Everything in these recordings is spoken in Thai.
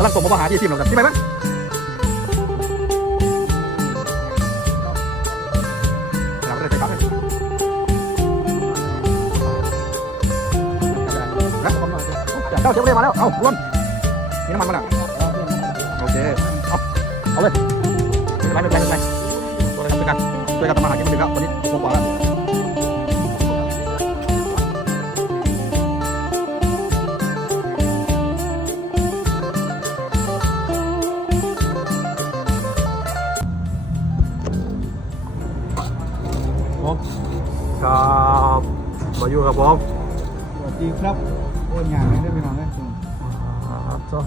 กำลังส่งมาหาที่ทีมเหมือนกันที่ไปไหมเราได้ใส่ปั๊บเลยนะผมมาเจ้าเชฟเรียมาแล้ว เอารวมมีน้ำมันมาแล้วโอเค เอาเอาเลยไม่เป็นไรไม่เป็นไรไม่เป็นไรตัวอะไรกันช่วยกันช่วยกันทำมาหากินมาดึกแล้ววันนี้ผมบอกแล้ว อยู่กับผมสวัสดีครับโอ้ยงานได้ไปนอนได้จริงครับจ้า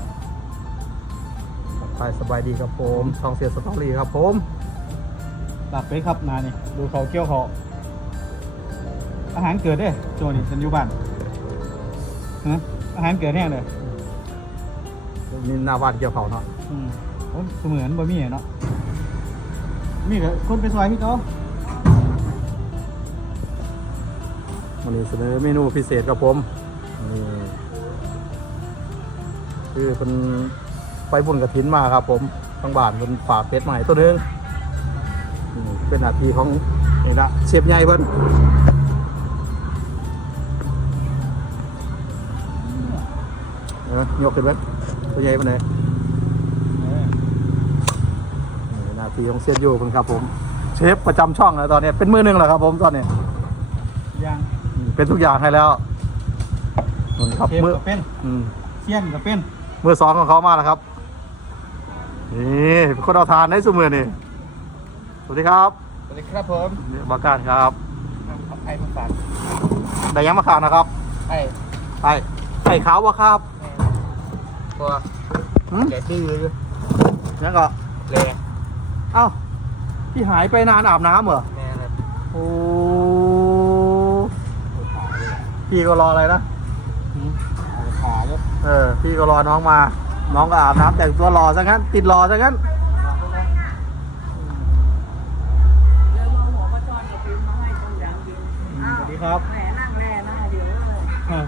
สบายสบายดีครับผมช่องเสียสตอรี่ครับผมหลับไปครับนานี่ดูเขาเกี่ยวเขาอาหารเกิดเด้โจนี่ฉันอยู่บ้านฮะอาหารเกิดแน่เลยมีหน้าบ้านเกี่ยวเขาเนาะอืมโอ้ยเสมือนบ่มีเนาะมีเหรอคนไปซอยพี่เข วันนี้เสนอเมนูพิเศษครับผมนี่คือเป็นไปบุญกระถินมาครับผมทางบ้านเป็นฝาเป็ดใหม่ตัวนึงนี่เป็นหน้าที่ของนี่ละเชฟใหญ่เพิ่นยกขึ้นไว้ตัวใหญ่ปานไหนเออนี่หน้าที่ของเซียนยูคุณครับผม เชฟประจำช่องแล้วตอนนี้เป็นมือหนึ่งแล้วครับผมตอนนี้ย่าง เป็นทุกอย่างให้แล้วนู่นครับเทปมือก็เป็นอืมเสี้ยนก็เป็นมือสองของเขามาแล้วครับ นี่เป็นคนเอาทานได้สมือนี่สวัสดีครับสวัสดีครับผมนี่บาการครับไอ้มาฝากได้ยังมาขาวนะครับไอ้ไอ้ไข่ขาววะครับตัวหืมแกดื้อเลยยังก็เลยเอ้าพี่หายไปนานอาบน้ำเหรอแม่เลยโอ้ พี่ก็รออะไรนะขาก็เออ พี่ก็รอน้องมา น้องก็อาบน้ำแต่งตัวรอซะงั้น ติดรอซะงั้นแล้วเอาหัวปลาจอนกับพิมพ์มาให้คนอย่างเดียวสวัสดีครับแหมนั่งแร่นะเดี๋ยวเลย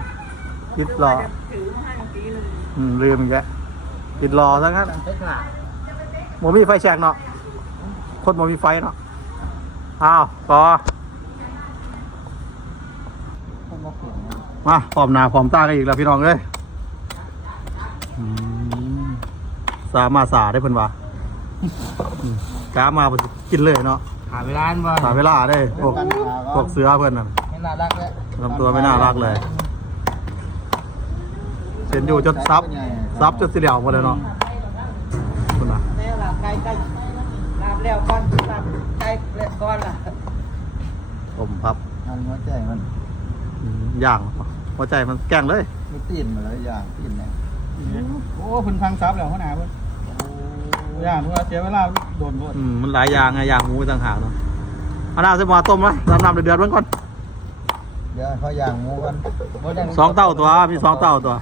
ติดรอถือมาให้เมื่อกี้เลยอืมลืมอีกแล้วติดรอซะงั้นเล็กหนาโมมีไฟแช็กเนาะคนโมมีไฟเนาะอ้าวต่อ ต้องมาขุน มาพร้อมหน้าพร้อมตากันอีกแล้วพี่น้องเอ้ยอืมสามาสาได้เพิ่นว่าอืมกามาเพิ่นสิกินเลยเนาะหาเวลาบ่สาเวลาได้พวกพวกเสือเพิ่นน่ะไม่น่ารักแล้วทำตัวไม่น่ารักเลยเซ็นอยู่จนซับซับจนสีเหลียวหมดเลยเนาะคุณน่ะแล้วล่ะไก่ไก่ลาบแล้วก้อนลาบไก่แล้วก้อนล่ะผมพับมันหัวใจมัน อืมย่างหั วใจมันแกล้งเลยมันตีนมาเลยอย่างตีนเนี่ยโอ้คุณพังซับแล้วหัวหน้าเพิ่นย่างเพื่อเสียเวลาโดนโทษอืมมันหลายอย่างไงอย่างหมูต่างหากเนาะเอาน้ำใส่หม้อต้มไหมน้ำน้ำเดือดๆมันก่อนเดี๋ยวเขาย่างหมูกันสองเต้าตัวมีสองเต้าตัว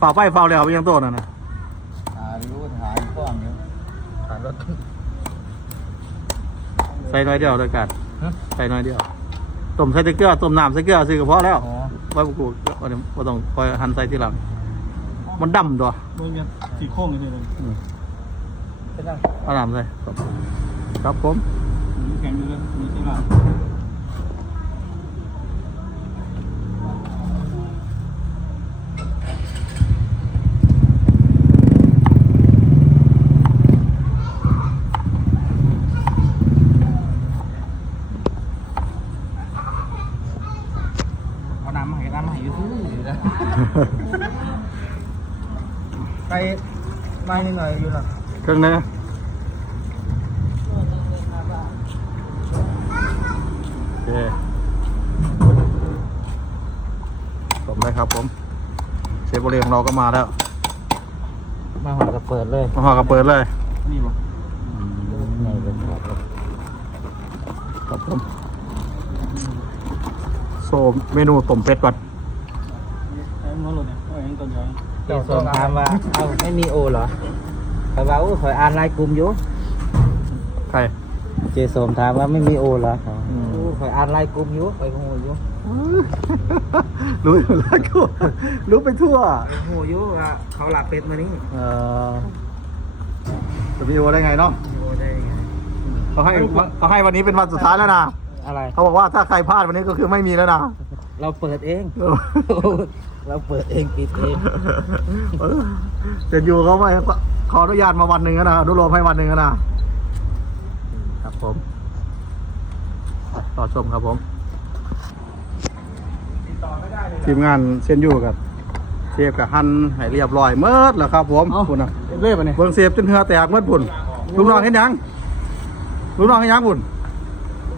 ฝ่าไฟฝ่าแล้วไปยังโต้นั่นน่ะหารู้หาฟ้องอยู่หารถใส่น้อยเดียวด้วยกันใส่น้อยเดียวต้มใส่ตะเกียบต้มน้ำใส่เกลือซื้อก็พอแล้วอ๋อ ไว้บุกูวันนี้ไม่ต้องคอยหั่นใส่ทีหลัง มันดำตัวโดยมีสีโค้งอยู่เลยอืมเป็นยังเอาน้ำใส่ครับครับผมมีแข็งอยู่เลยมีที่มาเอาน้ำมาให้น้ำมาให้อยูทูบอยู่นะไปมาหน่อยอยู่นะ เครื่องเนื้อโอเคจบเลยครับผมเชฟโบเรีของเราก็มาแล้ว มาหอก็เปิดเลยมาหอกระเปิดเลยนี่บ่ไงเป็นครับครับผมโซเมนูต้มเป็ดก่อนไอ้มันหลุดเนี่ยโอ้ยยังตัวใหญ่เจ้าส่งถามว่า เอ้าไม่มีโอเหรอ คอยว่าอู้คอยอ่านไลน์กลุ่มอยู่ ใคร เจสมถามว่าไม่มีโอเหรออืม อู้คอยอ่านไลน์กลุ่มอยู่คอยคงอยู่รู้อยู่แล้วก็รู้ไปทั่วโอ้โหอยุว่าเขาหลับเป็ดมานี่เออจะไปดูได้ไงเนาะโอ้ได้ไงเขาให้เขาให้วันนี้เป็นวันสุดท้ายแล้วนะอะไร เขาบอกว่าถ้าใครพลาดวันนี้ก็คือไม่มีแล้วนะ เราเปิดเอง เราเปิดเองปิดเองจะอยู่เขาไม่ ขออนุญาตมาวันหนึ่งนะอนุโลมให้วันหนึ่งนะครับผม ต่อชมครับผมทีมงานเช่นอยู่กับเชฟกับฮันให้เรียบร้อยเมื่อแล้วครับผมคุณนะเล่ปะเนี่ยเบิ่งเสียบจนเหงือแตกเมื่อพุ่นลูกน้องเห็นยังลูกน้องเห็นยังพุ่น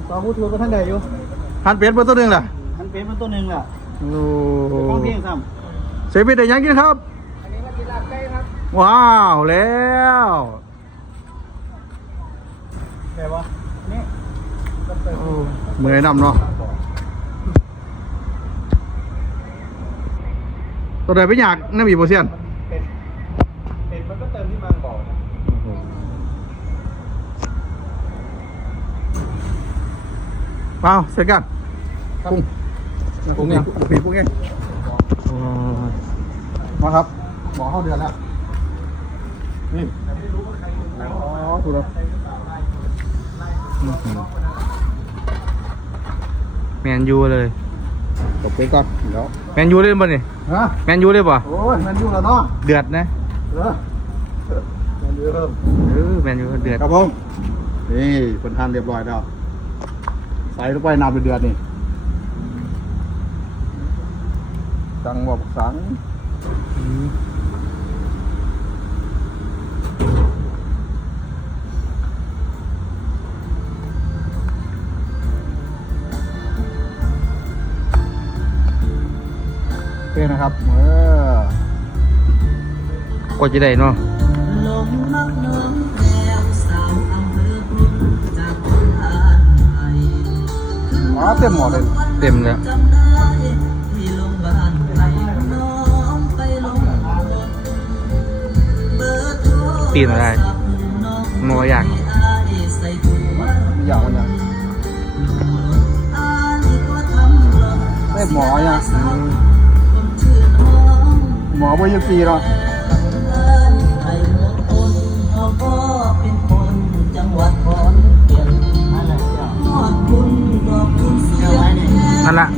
ตอนพูดถูกก็ท่านใดอยู่หันเป็ดเบอร์ตัวหนึ่งล่ะมันเป็นมันตัวหนึ่งแหละโอ้ฟ้องเพียงซ้เสียบเป็ดได้ยังกินครับ ว้าวแล้วำแต่ว่านี่เมื่อยนำเนาะตัวใดไปอยากน้ำอีโบเซียนเป็นเป็นมันก็เติมที่มันบอกนะเอาเสร็จกันปรุงปรุงเองปรุงเองปรุงเองมาครับหมอเข้าเดือนแล้ว นี่อ๋อถูกแล้วแมนยูเลยจบไปก่อนเดี๋ยวแมนยูเลยป่ะนี่ฮะแมนยูเลยป่ะโอ้ยมันยุ่งแล้วเนาะเดือดนะเออมันเริ่มเออแมนยูเดือดครับผมนี่คนทานเรียบร้อยแล้วใส่ลงไปน้ำเดือดๆนี่สังบอกสังโอเนะครับ เออกว่าจะได้เนาะอ๋อเต็มหมดเลย เต็มแล้วปีนมาได้มออย่างอยากมันยังเต็มหมอยัง หมอเบอร์ยี่ปีเนาะนั่นละ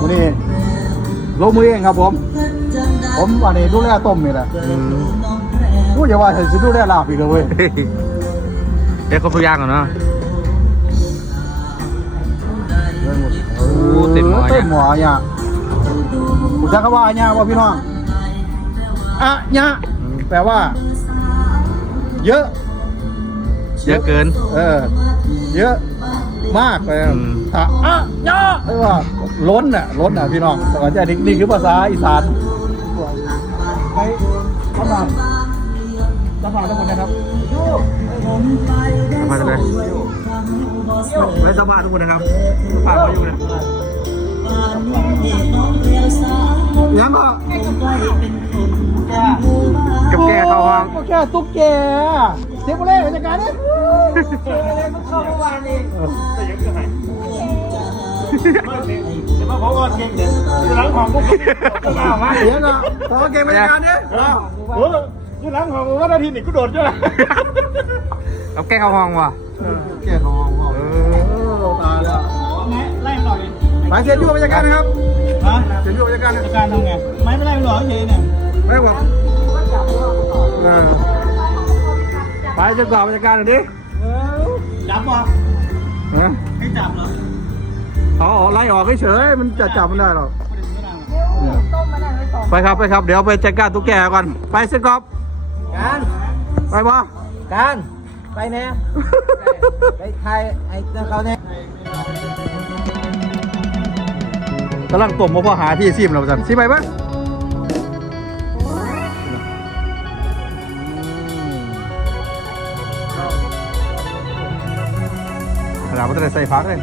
วันนี้ลงมือเองครับผม ผมวันนี้ดูแลต้มนี่แหละอืมพูดอย่าว่าฉันดูแลลาบอีกเลยเว้ย เดี๋ยวครบทุกอย่างก่อนเนาะโอ้เต็มหม้อเนี่ยเต็มหมอเนี่ยผมจะคำว่าเนี่ยว่าพี่น้องอะเนี่ยแปลว่า เยอะ เยอะเกิน เออ เยอะมากเลยอืมถ้าอะเยอะเรียกว่าล้นอะล้นอะพี่น้องแต่ว่าจะนี่นี่คือภาษาอีสานไปเข้ามาจะมาทั้งหมดนะครับ มาเลยไม่สบายทุกคนนะครับฝากไว้อยู่นะยังก็กับแกเข้าห้องก็แค่ตุ๊กแกเซฟเล่จัดการนี่เข้าเมื่อวานเองจะมาบอกว่าเก่งเด่นอยู่หลังของพวกก็มามาเดี๋ยวก็ขอเกมบรรยากาศนี่โอ้อยู่หลังของว่านาทีนี่กูโดดจ้ะกับแกเข้าห้องว่ะแกของเอเออตายแล้วแง่ไล่หน่อยไปเซฟอยู่บรรยากาศนะครับฮะเซฟอยู่บรรยากาศนะการทำไงไม่ไม่ได้หรอกเยเนี่ยไม่บอกเออไปจะกล่าวบรรยากาศหน่อยดิจับป่ะฮะให้จับเหรอเอาออกไล่ออกเฉยๆมันจะจับมันได้หรอกต้มมาได้ไม่สองไปครับ ไปครับ เดี๋ยวไปจัดการตุ๊กแกก่อน ไปเสร็จกอบ การไปบ่การไปแน่ไปไทยไอ้เจ้าเขาเนี่ยกำลังต้มมาพอหาที่ซิมเราจันซิไปบ้างเราไม่ได้ใส่ฟักเลย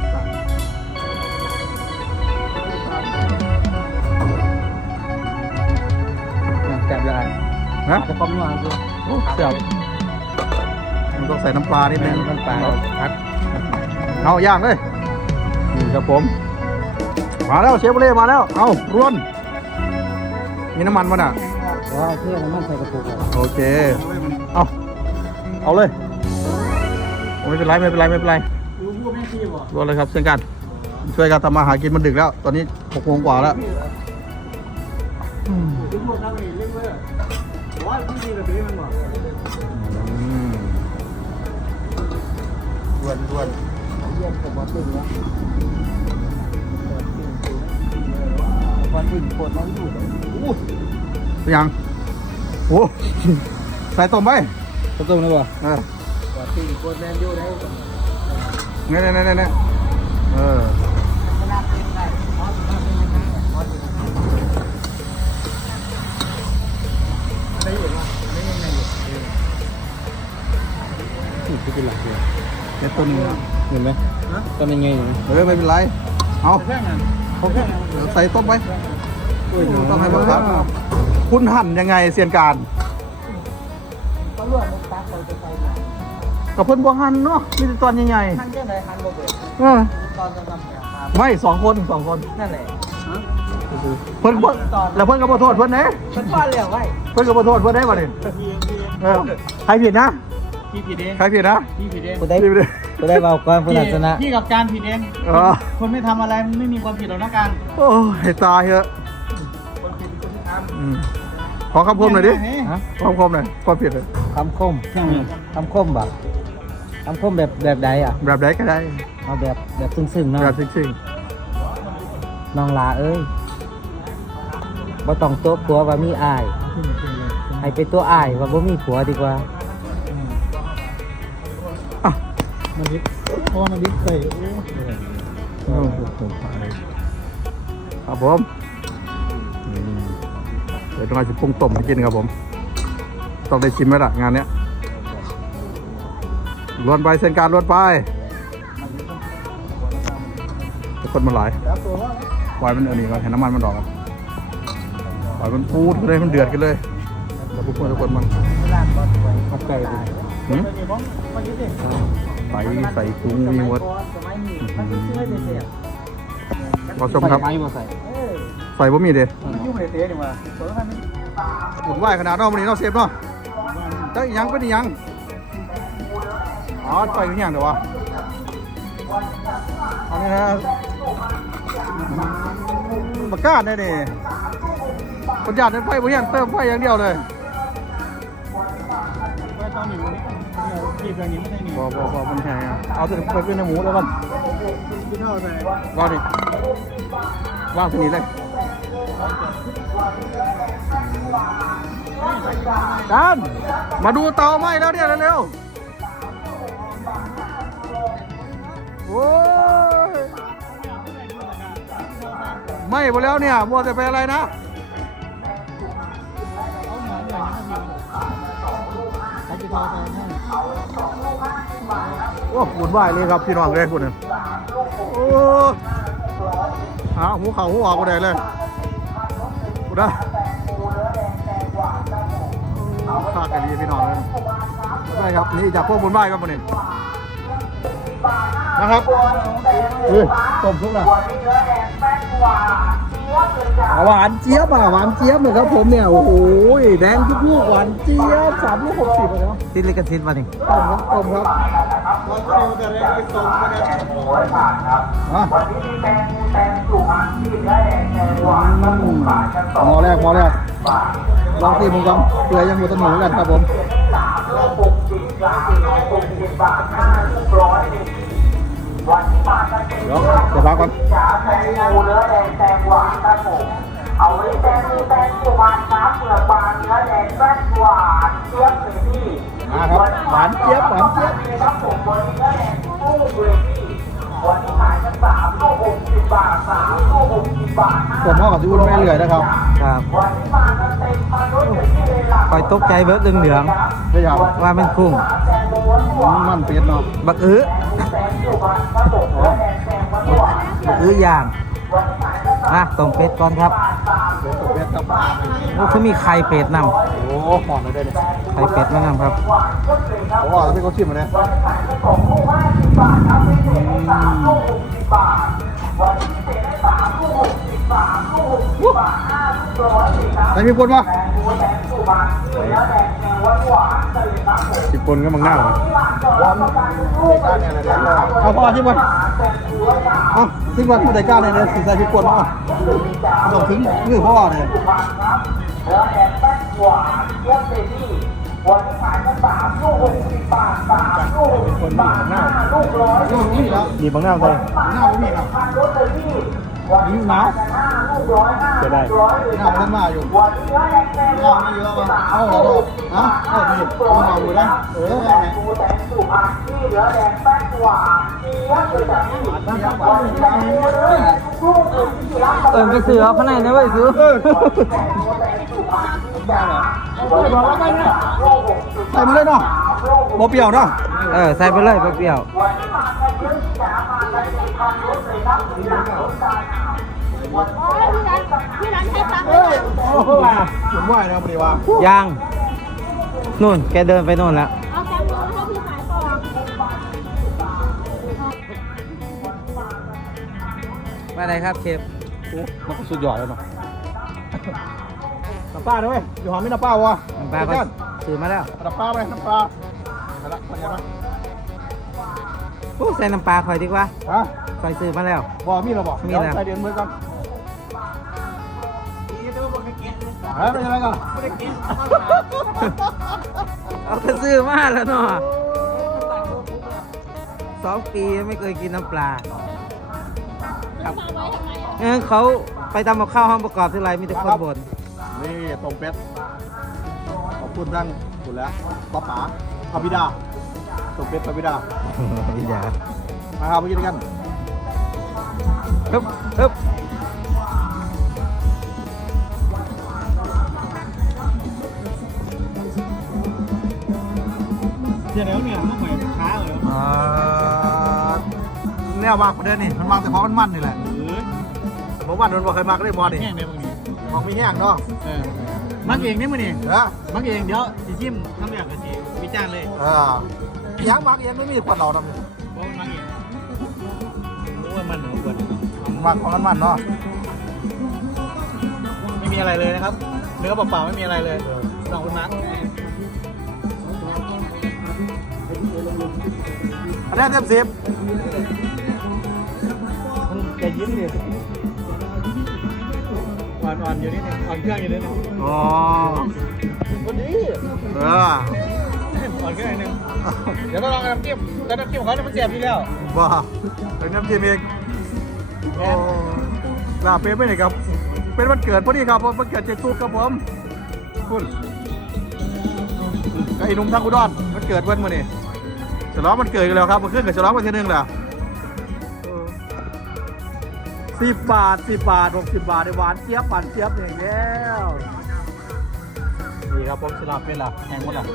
แซ่บได้นะจะความนัวคือโอ้เสียบมันต้องใส่น้ำปลานิดนึงมันปลาพัดเอาย่างเลยนี่ครับผม มาแล้วเชฟเล่มาแล้ว เอาร่วน มีน้ำมันมันอะว่าเพื่อนมันใส่กระปุกโอเค เอาเอาเลย ไม่เป็นไรไม่เป็นไรไม่เป็นไรรู้พวกแม่ชีบ่รวนเลยครับเช่นกัน ช่วยกันทำมาหากินมันดึกแล้ว ตอนนี้หกโมงกว่าแล้วรู้พ วกทำเองเล่นเว้ยว่าที่ดีแบบนี้มันบอืมร่วนร่วนเยี่ยมกับบอสตึงแล้วบอสตึงปวดร้อนอยู่อู้ยังโอ้ใส่ต้มไปกระตุ้งเลยบ่เออบอสตึงปวดแรงอยู่ได้เนี่ยเนี่ยเนี่ยเนี่ย หลักเลยเนี่ยตัวหนึงเห็นไหมก็เป็นไงอย่างนี้เออไม่เป็นไร เอาแค่นั้นเขาแค่เดี๋ยวใส่ต้มไปต้องให้บังคับคุณหั่นยังไงเซียนการก็ลวกมันตักเราจะใส่กับเพิ่นบ่หั่นเนาะมีแต่ตอนใหญ่หั่นจังไดหั่นบ่เบิดๆเออตอนจะทำแผลครับไม่สองคนสองคน นั่นแหละเพิ่นบ่แล้วเพิ่นก็บ่โทษเพิ่นเด้มันป้อนแล้วไว้เพิ่นก็บ่โทษเพิ่นได้บ่นี่พี่พี่เออใครผิดนะ พี่ผิดเองใครผิดนะพี่ผิดเองกูได้ผิดเลยกูได้เบาก่อนผู้นัชนะพี่กับการผิดเองเออคนไม่ทำอะไรมันไม่มีความผิดหรอกนะการโอ้ยให้ตายเถอะคนผิดคนที่ทอืมขอคำคมหน่อยดิำฮะขอคำคมหน่อยความผิดเลยคำคมคำคมบ่คำคมแบบแบบใดอะ แบบใดก็ได้ เอาแบบแบบซึ้งๆเนาะแบบจริงน้องลาเอ้ยบ่ต้องโต๊ะตัวว่ามีอาย ให้เป็นตัวอายว่าบ่มีผัวดีกว่า มันดิเพราะว่ามันดิใส่โอ้โหครับผมอืมเดี๋ยวต้องเอาชิปรุงต้มให้กินครับผม ต้องได้ชิมไหมล่ะงานเนี้ยล้วนไปเส้นการล้วนไปทุกคนมาหลายปล่อยมันเอันนี้ก่อนให้น้ำมันมันดอกก่อนปล่อยมันพูดเลยมันเดือดกันเลยแล้วพวกคนทุกคนมันครับไก่ดิหืมมันดิ สิใส่ใส่กุ้งมีหมดสมัยนี้มันสิซื้อได้เสียขอชมครับใส่ไหมบ่ใส่เออใส่บะหมี่เด้ยุ่งเลยเตะดีกว่าสวนมันหมุนไหวขนาดเนอกมันนี้เนอกเซฟเนาะเจ้าอีหยังเป็นอีหยังอ๋อไปอีหยังเดี๋ยววะอันนี้นะประกาศได้นี่ประหยัดในไฟบ่ยังเติมไฟอย่างเดียวเลย ที่แบบนี้ไม่บ่บ่บ่มันแห้งอะเอาตัวไปเป็นในหมูแล้วกันพี่เท่าใส่วางดิวางที่นี่เลยจานมาดูเตาไหม้แล้วเนี่ยเร็วๆโอ้ยไหม้หมดแล้วเนี่ยมัวแต่ไปอะไรนะเอาหนังอย่างนี้ใครจะทอไปให้โอ้หมุนไหวเลยครับพี่น้องเลยคุณนี่ยโอ้หาหูเข่าหูออกกูได้เลยกูได้ขาดกันดีพี่น้องเลยได้ครับนี่จากพวกบุญไหวครับวันนี้นะครับเฮ้ต้มทุกนะ หวานเจี๊ยบอะหวานเจี๊ยบเลยครับผมเนี่ย โอ้โหแดงทุกลูกหวานเจี๊ยบสามลูกหกสิบเลยเนาะติดลิขสิทธิ์มานี่ต้มครับต้มครับเราเอาแต่แรงไปส่งมาเนี่ยอะหมอแรกหมอแรกลองตีมึงกันเกลือยังหมดต้นหมูกันครับผม เดี๋ยวเดี๋ยวพักก่อนเอาไว้แตงแตงหวานน้ำเปลือกบางเนื้อแดงแป้นหวานเจี๊ยบเลยพี่มาครับหวานเจี๊ยบหวานเจี๊ยบครับผมวันนี้เนื้อแดงตู้เลยพี่วันนี้ขายกันสามลูกหกสิบบาทสามลูกหกสิบบาทผมพ่อกับที่อุ่นไม่เหลือยนะครับครับวันนี้มากันเต็มมาด้วยเลยที่ คอยตกใจเบิดเหลืองไม่อยากๆว่ามันกุ้ง มันเป็ดเนาะบักอื้อบักอื้อย่างอะต้มเป็ดก่อนครับสเป็นตัวเป็นตะปาโอ้คือมีไข่เป็ดนำโอ้หอนเลยได้เนี่ยไข่เป็ดมานำครับ ผมว่าพี่เขาชิมมาเนี่ยไหนมีคนปะ สิบคนก็มังหน้าเหรอเอาพ่อที่มันเอาที่มันผู้ใดกล้าเนี่ยเนี่ยสิใส่สิบคนมาต้องถึงมือพ่อเนี่ยเนื้อแดงแป้งหวานเทียบเบบี้วันนี้ขายกันสามลูกหกสิบบาทสามลูกหกสิบบาทห้าลูกร้อยนี่มันมีแล้วมีบางหน้าใส่หน้าไม่มีครับพั นรถเลยพี่วันนี้ขายกันห้าลูกร้อยห้าจะได้ลูกร้อยเลยหน้ามันมาอยู่วันนี้เนื้อแดงแดงหน้ามีเยอะวะเอาเหรอฮะเอาดิเอามาดูได้เออแดงดูแดงสุพรรณที่เนื้อแดงแป้งหวานเทียบเลยแบบนี้วันนี้แดงเลยลูกเลยที่ร้านเติมไปซื้อเอาข้างในนะเว้ยซื้อใส่มาเลยเนาะ โมเปรี้ยวเนาะเออใส่ไปเลยเปรี้ยวพี่ร้านให้ตังค์เฮ้ยโอ้โหผมว่านะพอดีว่าๆย่างนู่นแกเดินไปนู่นแล้วเอาแตงโมให้พี่ขายก่อนมาไหนครับเชฟโอ้มันก็สุดยอดแล้วเนาะน้ำปลาด้วยอยู่หอมไม่น้ำปลาวะน้ำปลาก็ซื้อมาแล้วน้ำปลาไปน้ำปลา เอาละมันยังไงโอ้ใส่น้ำปลาคอยดีกว่าฮะคอยซื้อมาแล้ว บ่มีเราบอกมีเดี๋ยวแล้วใส่เดือนมือก่อนฮะเป็นยังไงก่อนเอาไปซื้อมาแล้วเนาะสองปีไม่เคยกินน้ำปลาครับเออเขาไปทำกับข้าวห้องประกอบที่ไรมีแต่คนบ่นนี่ต้มเป็ดขอบคุณท่านคุณแล้วป้าป๋าพระบิดา ต้มเป็ดพระบิดาพี่จ๋ามาครับไปกินกันฮึบฮึบเดี๋ยวเนี่ยมันเหมือนค้าเลยอ่าแนวมากประเด็นนี่มันมากแต่ของมันมันนี่แหละผมว่าโดนบ่เคยมากเลยบอลนี่แห้งเลยมึงนี่มองไม่แห้งเนาะเออมักเองนี่มึงนี่เออมักเองเดี๋ยวสิชิมทำแบบกันสิวิจารณ์เลยเออ ยังมักยังไม่มีควันเราทำเพราะมันมักเองรู้ว่ามันเหนือกว่ามักของมันมันเนาะไม่มีอะไรเลยนะครับเนื้อเปล่าๆไม่มีอะไรเลยสองคุณมักอันนี้เต็มสิบมันจะยิ้มดิอ่อนๆอยู่นิดนึงอ่อนเครื่องอยู่นิดนึงอ๋อวันนี้เออ อ่อนเครื่องนิดนึงเดี๋ยวต้องลองน้ำจิ้มแล้วน้ำจิ้มของเขาเนี่ยมันเสียบอยู่แล้วบ้าเป็นน้ำจิ้มเองโอ้ลาเป๊ะไปไหนครับ เป็นวันเกิดพอดีครับวันเกิดเจตุกครับผมคุณไอ้หนุ่มทางอุดรมันเกิดวันมื่อนี่ฉลองมันเกิดกันแล้วครับมันขึ้นกับฉลองวันที่หนึ่งแล้วสิบบาทสิบบาทหกสิบบาทในหวานเจี๊ยบปั่นเจี๊ยบอย่างแล้วนี่ครับผมสลับเป็นล่ะแหงหมดล่ะ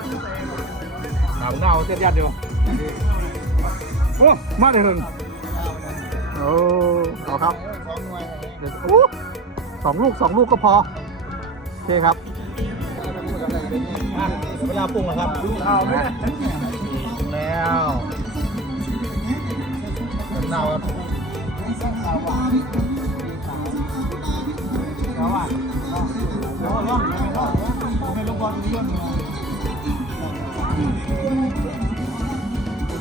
หนาวหนาวเสียดยัดเดียวโอ้มาเลยหนึ่งโอ้เอาครับเดี๋ยวโอ้สองลูกสองลูกก็พอโอเคครับอะเวลาปรุงเหรอครับเอาไหมเนี่ยแล้วน้ำเน่าครับเอาอะเอาลองเอาเอาให้ลูกบอลเรื่อง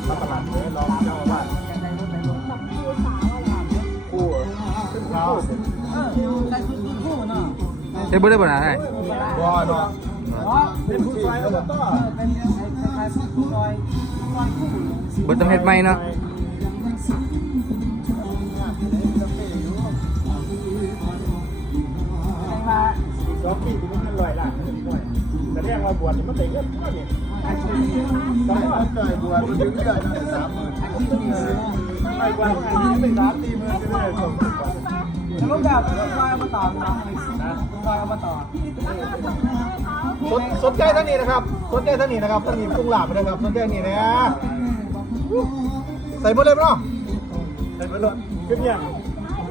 มาตลาดนี้ลองเจ้าว่าคู่ขึ้นเขาเฮ้ยบุได้บ่นะไอ้บ่อเนาะเป็นผู้ชายแล้วก็บุต้องเฮ็ดไหมเนาะ บวชมันเตะเงินเท่านี้ต้องมาเกิดบัวมันถึงได้ตั้งสามหมื่นไอ้บวชอันนี้เป็นสามสี่หมื่นไปเลยผมลูกแบบลูกชายเอามาต่อนะลูกชายเอามาต่อสนสนใจท่านนี้นะครับสนใจท่านนี้นะครับท่านนี้กุ้งหลาบนะครับสนใจนี่นะใส่หมดเลยเนาะแต่ไม่รู้ขึ้นยัง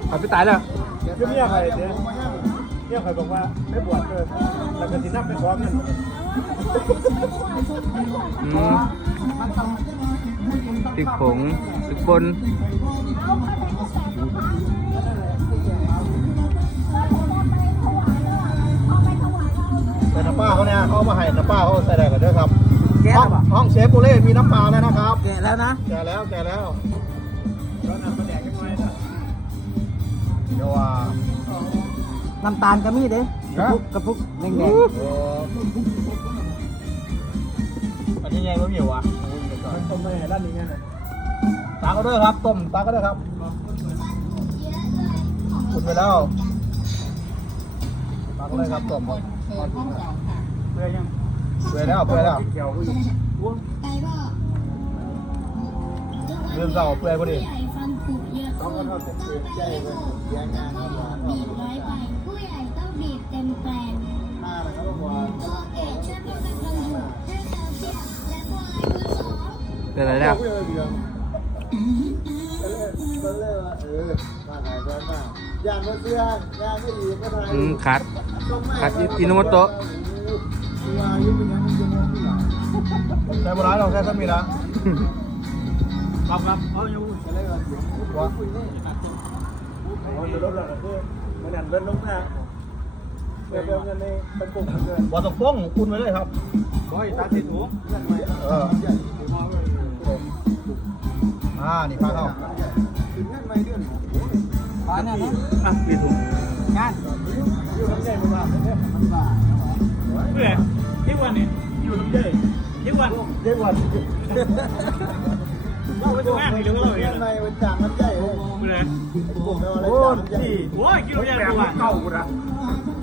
เอาไปตายแล้วขึ้นยังไงเจ๊เนี่ยใครบอกว่าไม่บวชเลยแล้วก็สินับไปขอเงิน อืมพริกผงพริกป่นแต่น้ำปลาเขาเนี่ยเขาเอามาให้น้ำปลาเขาใส่ได้กันด้วยครับแกะห้องป่ะห้องเชฟโบเล่มีน้ำปลาแล้วนะครับ แกะแล้วนะแกะแล้วแกะแล้วแล้วน้ำปลาแดกยังไงนะเดี๋ยวว่า น้ำตาลก็มีเด้กระปุกกระปุกแดงเออ อันนี้ไงมะเหมี่ยวอะต้มไม่ด้านนี้ไงตาก็ด้วยครับต้มตาก็ด้วยครับขุดไปแล้วตาก็ด้วยครับต้มเปื่อยยังเปื่อยแล้วเปื่อยแล้วเรื่องเก่าเปื่อยพอดีต้องก็ทอดเสียใจเลยเสียงานบีบไว้ไปผู้ใหญ่ต้องบีบเต็มแปลงโอเคช่ เป็นอะไรแล้วย่างเสื้อย่างไม่ดีก็ได้อืมขาดขาดอิโนโมโตะใช้โบราณเราแค่ก็มีแล้วครับครับเอาอยู่ว่าว่าต้องป้องคุณไว้เลยครับบอยตาติดหูเออ อ่า นี่พาเข้าๆปลาเนี่ยนะอะมีถุงงานเพื่อยี่วันนี่อยู่ลำเย้ยี่วันยี่วันเราไปดูงานหรือเราเนี่ยในวันจันทร์ลำเย้เพื่อโอ้ที่โอ้ยกิโลใหญ่กว่าเก่าละ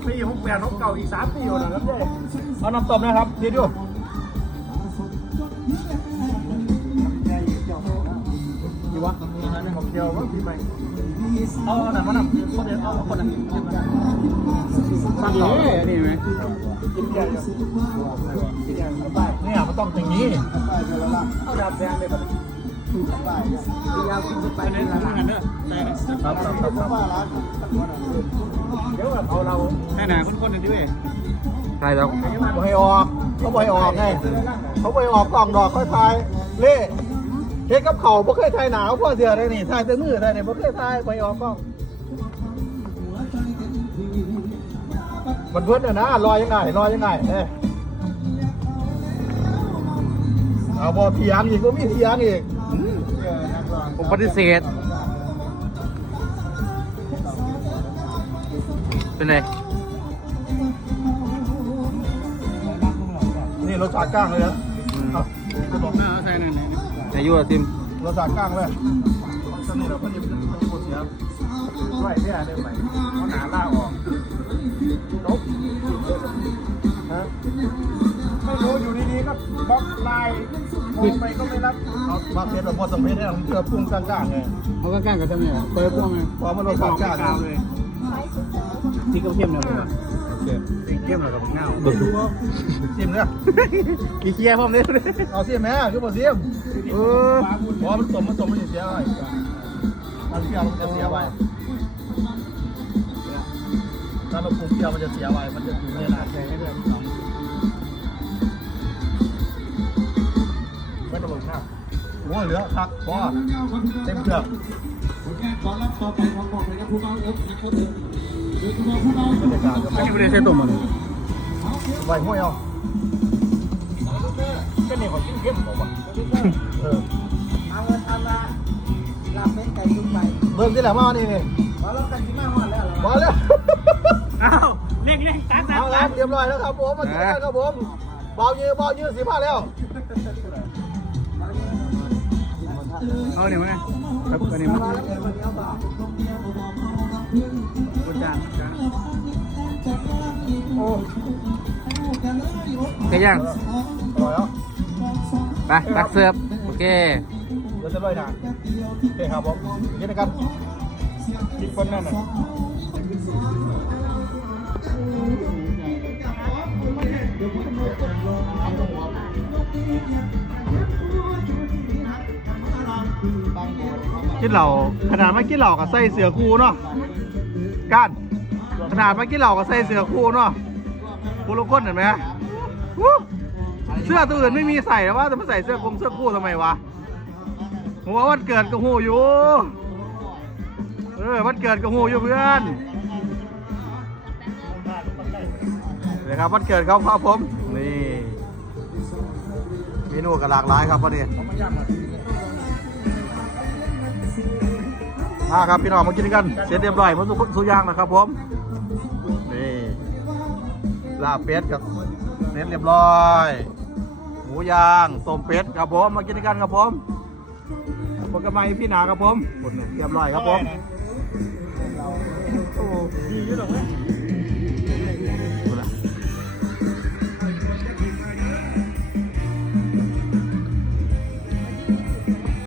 ปีหกแปดหกเก่าอีกสามปีแล้วลำเย้เอาน้ำต้มนะครับเดี๋ยวดู ดียวว่าปีใหม่เอาหนังมานำคนเดียวเอาคนหนั้นตั้งต่อนี่ไหมกินแกงเนี่ยมันต้องอย่างนี้เอาดับแดงเลยครับยาวกินไปเป็นละครับครับครับเดี๋ยวแบบเอาเราให้หนคนๆด้วยใช่แล้วบ่ให้ออกเขาบ่ให้ออกไงเขาบ่ให้ออกกล่องดอกค่อยทายเล่ เฮ็ดกับเขาบ่เคยทายหนาวพ่อเสือได้นี่ทายแต่มือได้นี่บ่เคยทายบ่ให้ออกกล่องมันเพิ่นน่ะนะลอยยังไงลอยยังไงเอ้เอาบ่เถียงอีกก็มีเถียงอีกผมปฏิเสธ เป็นไงนี่รสชาติกลางเลยนะเอาจะบอกหน้าใส่นั่น อายุอะซิมรสชาติกลางเลยตอนนี้เราก็จะเป็นคนปวดเสียด้วยเนี่ยได้ไหมเขาหนาล่าออกนกฮะไม่รู้อยู่ดีๆก็บล็อกไลน์โทรไปก็ไม่รับเอามาเสียแต่พอสำเร็จเนี่ยผมเจอปรุงกลางๆไงเขาก็กล้างกับทำไมเปิดพวกไงพอมันรสชาติกลางเลยที่เขาเข้มเนี่ย ผมเข้มเลยกับเงาบึกซิมเนี่ยกี่เคียร์ผมเนี่ยเอาซิมแม่คือบ่ซิมเออเพราะมันสมมันสมมันจะเสียไปมันเปรี้ยวมันจะเสียไปถ้าเราปรุงเปรี้ยวมันจะเสียไปมันจะอยู่ไม่นานแค่ไม่เดือนสองไม่ต้องลงหน้าโอ้ยเหลือคักพอเต็มเครื่องบรรยากาศก็ไม่ได้ใช้ตัวมันไหวห้วยเอาก็นี่เขากินเข้มบอกว่าเออเอาเงินทำมาลาบเป็นไก่ทุกใบเบิ่งที่ไหนมานี่นี่พอเรากันที่มาหอดแล้วหรอมาแล้วอ้าวเร่งเร่งตัดตัดเอาละเรียบร้อยแล้วครับผมมาถึงแล้วครับผมเบาเยืนเบาเยืนสิบห้าแล้วเอาเนี่ยมาครับอันนี้มันบนจาน โอ้แค่ยังอร่อยแล้วไปตักเสิร์ฟโอเคเดี๋ยวจะลอยนานโอเคครับผมเย็นกันคิดคนนั่นน่ะกินเหล่าขนาดไม่กินเหล่ากับใส่เสือกูเนาะก้าน ขนาดเมื่อกี้เราก็ใส่เสื้อคู่เนาะคู่ละคนเห็นไหมวู้เสื้อตัวอื่นไม่มีใส่แต่ว่าจะมาใส่เสื้อคงเสื้อคู่ทำไมวะหัววันเกิดกับหูอยู่ เออวันเกิดกับหูอยู่เพื่อนนี่ครับวันเกิดเขาครับผม นี่เมนูก็หลากหลายครับวันนี้มาครับพี่น้องมากินกัน เสร็จเรียบร้อยหมันสุกสุกอย่างนะครับผม ลาเป็ดกับเสร็จเรียบร้อย หมูย่างต้มเป็ดครับผมมากินกันครับผมผลกระไม้พี่หนาครับผมเรียบร้อยครับผม